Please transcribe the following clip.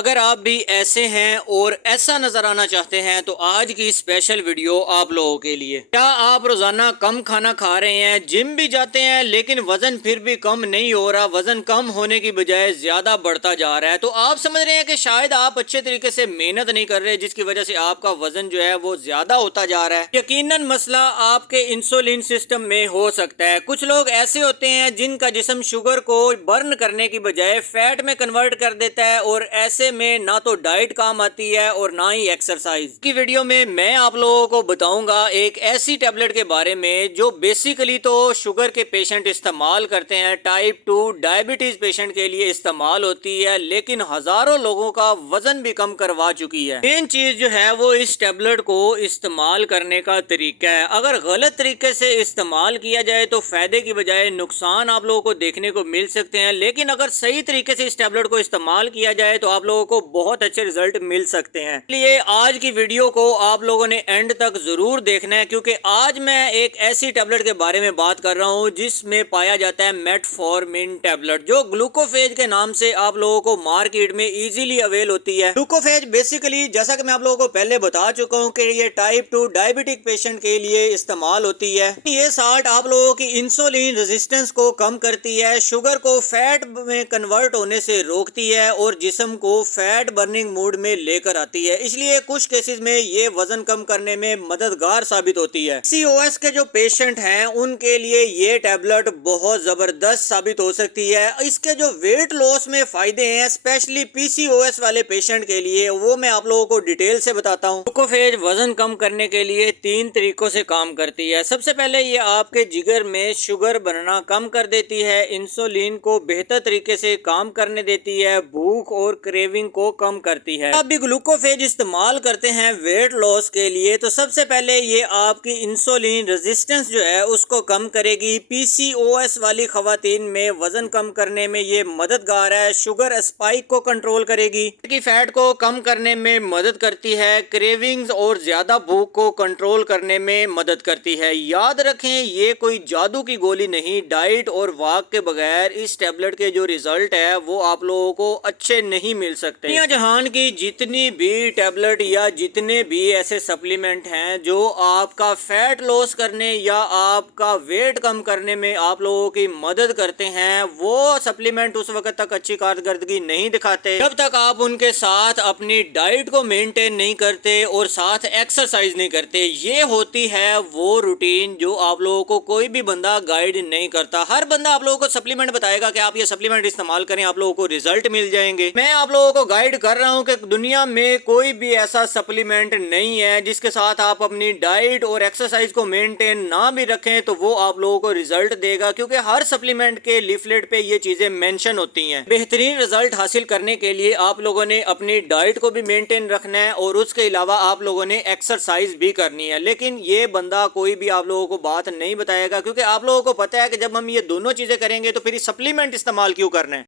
اگر آپ بھی ایسے ہیں اور ایسا نظر آنا چاہتے ہیں تو آج کی اسپیشل ویڈیو آپ لوگوں کے لیے۔ کیا آپ روزانہ کم کھانا کھا رہے ہیں، جم بھی جاتے ہیں لیکن وزن پھر بھی کم نہیں ہو رہا، وزن کم ہونے کی بجائے زیادہ بڑھتا جا رہا ہے؟ تو آپ سمجھ رہے ہیں کہ شاید آپ اچھے طریقے سے محنت نہیں کر رہے، جس کی وجہ سے آپ کا وزن جو ہے وہ زیادہ ہوتا جا رہا ہے۔ یقیناً مسئلہ آپ کے انسولین سسٹم میں ہو سکتا ہے۔ کچھ لوگ ایسے ہوتے ہیں جن کا جسم شوگر کو برن کرنے کی بجائے فیٹ میں کنورٹ کر دیتا ہے، اور ایسے میں نہ تو ڈائٹ کام آتی ہے اور نہ ہی ایکسرسائز کی۔ ویڈیو میں آپ لوگوں کو بتاؤں گا ایک ایسی ٹیبلٹ کے بارے میں جو بیسیکلی تو شوگر کے پیشنٹ استعمال کرتے ہیں، ٹائپ 2 ڈائبٹیز پیشنٹ کے لیے استعمال ہوتی ہے، لیکن ہزاروں لوگوں کا وزن بھی کم کروا چکی ہے۔ مین چیز جو ہے وہ اس ٹیبلٹ کو استعمال کرنے کا طریقہ ہے۔ اگر غلط طریقے سے استعمال کیا جائے تو فائدے کی بجائے نقصان آپ لوگوں کو دیکھنے کو مل سکتے ہیں، لیکن اگر صحیح طریقے سے اس ٹیبلٹ کو استعمال کیا جائے تو آپ لوگوں کو بہت اچھے رزلٹ مل سکتے ہیں۔ اس لیے آج کی ویڈیو کو آپ لوگوں نے اینڈ تک ضرور دیکھنا ہے، کیونکہ آج میں ایک ایسی ٹیبلٹ کے بارے میں بات کر رہا ہوں جس میں پایا جاتا ہے میٹفورمن ٹیبلٹ، جو گلوکوفیج کے نام سے آپ لوگوں کو مارکیٹ میں ایزیلی اویل ہوتی ہے۔ گلوکوفیج بیسیکلی جیسا کہ میں آپ لوگوں کو پہلے بتا چکا ہوں کہ یہ ٹائپ 2 ڈائبٹک پیشنٹ کے لیے استعمال ہوتی ہے۔ یہ سالٹ آپ لوگوں کی انسولین ریزسٹنس کو کم کرتی ہے، شوگر کو فیٹ میں کنورٹ ہونے سے روکتی ہے اور جسم کو فیٹ برننگ موڈ میں لے کر آتی ہے۔ اس لیے کچھ کیسز میں یہ وزن کم کرنے میں مددگار ثابت ہوتی ہے۔ سی او ایس کے جو پیشنٹ ہیں ان کے لیے یہ ٹیبلٹ بہت زبردست ثابت ہو سکتی ہے۔ اس کے جو ویٹ لاس میں فائدے ہیں، اسپیشلی پی سی او ایس والے پیشنٹ کے لیے، وہ میں آپ لوگوں کو ڈیٹیل سے بتاتا ہوں۔ گلوکوفیج وزن کم کرنے کے لیے 3 طریقوں سے کام کرتی ہے۔ سب سے پہلے یہ آپ کے جگر میں شوگر بننا کم کر دیتی ہے، انسولین کو بہتر طریقے سے کام کرنے دیتی ہے، بھوک اور کریونگ کو کم کرتی ہے۔ آپ بھی گلوکوفیج استعمال کرتے ہیں ویٹ لاس کے لیے تو سب سے پہلے یہ آپ کی انسولین ریزسٹنس جو ہے اس کو کم کرے گی۔ پی سی او ایس والی خواتین میں وزن کم کرنے میں یہ مددگار ہے، شوگر اسپائک کو کنٹرول کرے گی، کی فیٹ کو کم کرنے میں مدد کرتی ہے، کریونگز اور زیادہ بھوک کو کنٹرول کرنے میں مدد کرتی ہے۔ یاد رکھیں یہ کوئی جادو کی گولی نہیں، ڈائٹ اور واک کے بغیر اس ٹیبلٹ کے جو ریزلٹ ہے وہ آپ لوگوں کو اچھے نہیں مل سکتے۔ دنیا جہان کی جتنی بھی ٹیبلٹ یا جتنے بھی ایسے سپلیمنٹ ہیں جو آپ کا فیٹ لاس کرنے یا آپ کا ویٹ کم کرنے میں آپ لوگوں کی مدد کرتے ہیں، وہ سپلیمنٹ اس وقت تک اچھی کارکردگی نہیں دکھاتے جب تک آپ ان کے ساتھ اپنی ڈائٹ کو مینٹین نہیں کرتے اور ساتھ ایکسرسائز نہیں کرتے۔ یہ ہوتی ہے وہ روٹین جو آپ لوگوں کو کوئی بھی بندہ گائیڈ نہیں کرتا۔ ہر بندہ آپ لوگوں کو سپلیمنٹ بتائے گا کہ آپ یہ سپلیمنٹ استعمال کریں، آپ لوگوں کو رزلٹ مل جائیں گے۔ میں آپ لوگوں کو گائیڈ کر رہا ہوں کہ دنیا میں کوئی بھی ایسا سپلیمنٹ نہیں ہے جس کے ساتھ آپ اپنی ڈائٹ اور ایکسرسائز کو مینٹین نہ بھی رکھیں تو وہ آپ لوگوں کو رزلٹ دے گا، کیونکہ ہر سپلیمنٹ کے لیفلیٹ پہ یہ چیزیں مینشن ہوتی ہیں۔ بہترین رزلٹ حاصل کرنے کے لیے آپ لوگوں نے اپنی ڈائٹ کو بھی مینٹین رکھنا ہے اور اس کے علاوہ آپ لوگوں نے ایکسرسائز بھی کرنی ہے، لیکن یہ بندہ کوئی بھی آپ لوگوں کو بات نہیں بتائے گا، کیونکہ آپ لوگوں کو پتہ ہے کہ جب ہم یہ دونوں چیزیں کریں گے تو پھر سپلیمنٹ استعمال کیوں کرنا ہے۔